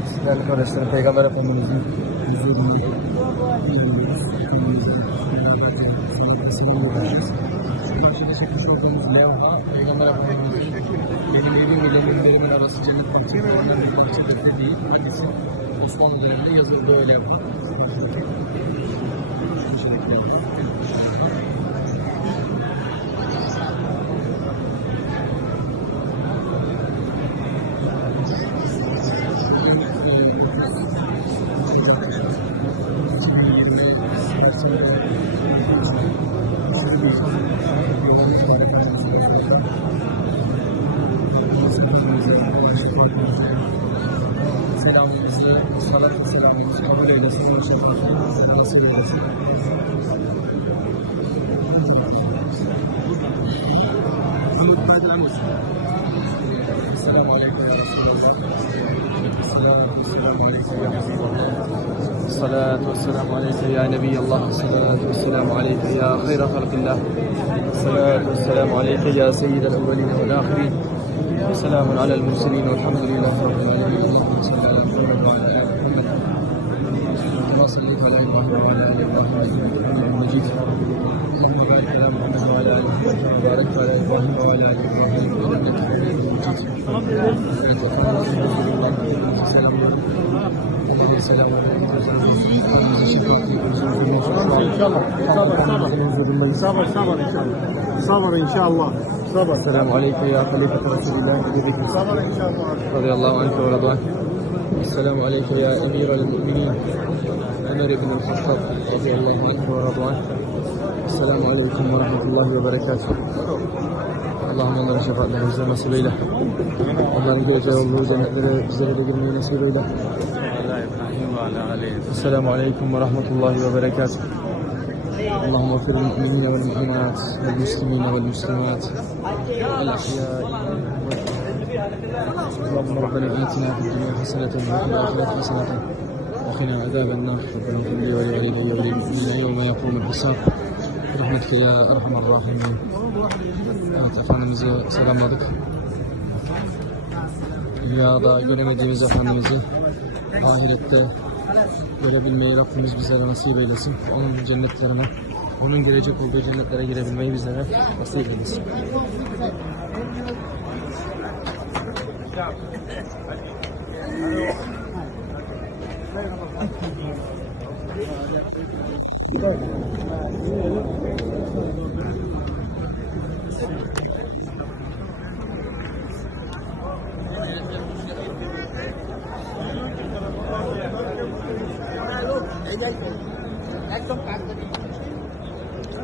Evet, değerli kardeşlerim, Peygamber Efendimiz'in huzurunu ilerliyoruz. Kendimize beraberce sağlıkla seninle uğraşacağız. Şu karşıda çekmiş olduğumuz levha, Peygamber Efendimiz'in benim evim ile minberimin arası cennet bahçelerinden bir bahçedir dediği hadisi Osmanlı döneminde yazıldığı levha. Bu şekilde levha. Selamımızı, salat ve selamımızı kabul eylesin, o şefaatini nasip eylesin. Esselamu Aleyküm ya Resulallah. Esselamu Aleyküm ya Resulallah. Salatu vesselamu aleyke ya Nebiyallah. Salatu vesselamu aleyke ya hayra halkillah. Salatu vesselamu aleyke ya seyyidel evveline vel ahirin. Selamun alel murselin velhamdülillahi rabbil alemin. Allahümme salli ala Muhammed ve ala ali Muhammed. Kema sallayte ala İbrahim ve ala ali İbrahim inneke Hamidun Mecid. Allahümme barik ala Muhammed ve ala ali Muhammed. Kema barekte ala İbrahim ve ala ali İbrahim inneke Hamidun Mecid. Evet, efendim, selamlar. Selamun aleyküm. Sabır inşallah. Sabır. Selamun aleyküm ya halifete Resulillah. Sabır inşallah. Radıyallahu anh ve radıyallahu anh. Selamun aleyküm ya emirel müminin. Ömer ibn el-Hattab. Radıyallahu anh ve radıyallahu anh. Selamun aleyküm ve rahmetullahi ve berekatuhu. Allah'ım onlara şefaatlerini bize nasip eyle. Onların göreceği olduğu cennetlere bizlere de girmeyi nasip eyle. Esselamu aleyküm ve rahmetullahi ve berekatuhu. Allahümme gfir lil mu'minine vel mu'minat vel muslimine vel muslimat vel ahya'i Allahümme Rabbena atina fid dunya haseneten ve fil ahireti haseneten ve qina azaben nar. Rabbena ighfir li ve li validayya ve lil mu'minina yevme yaqumul hisab. Rahmetke ya erhamer rahimin. Evet, Efendimiz'i selamladık. Dünyada göremediğimiz Efendimiz'i ahirette görebilmeyi Rabbimiz bizlere nasip eylesin. Onun cennetlerine, onun gelecek olduğu cennetlere girebilmeyi bizlere nasip eylesin. Đấy, đấy, trong cắn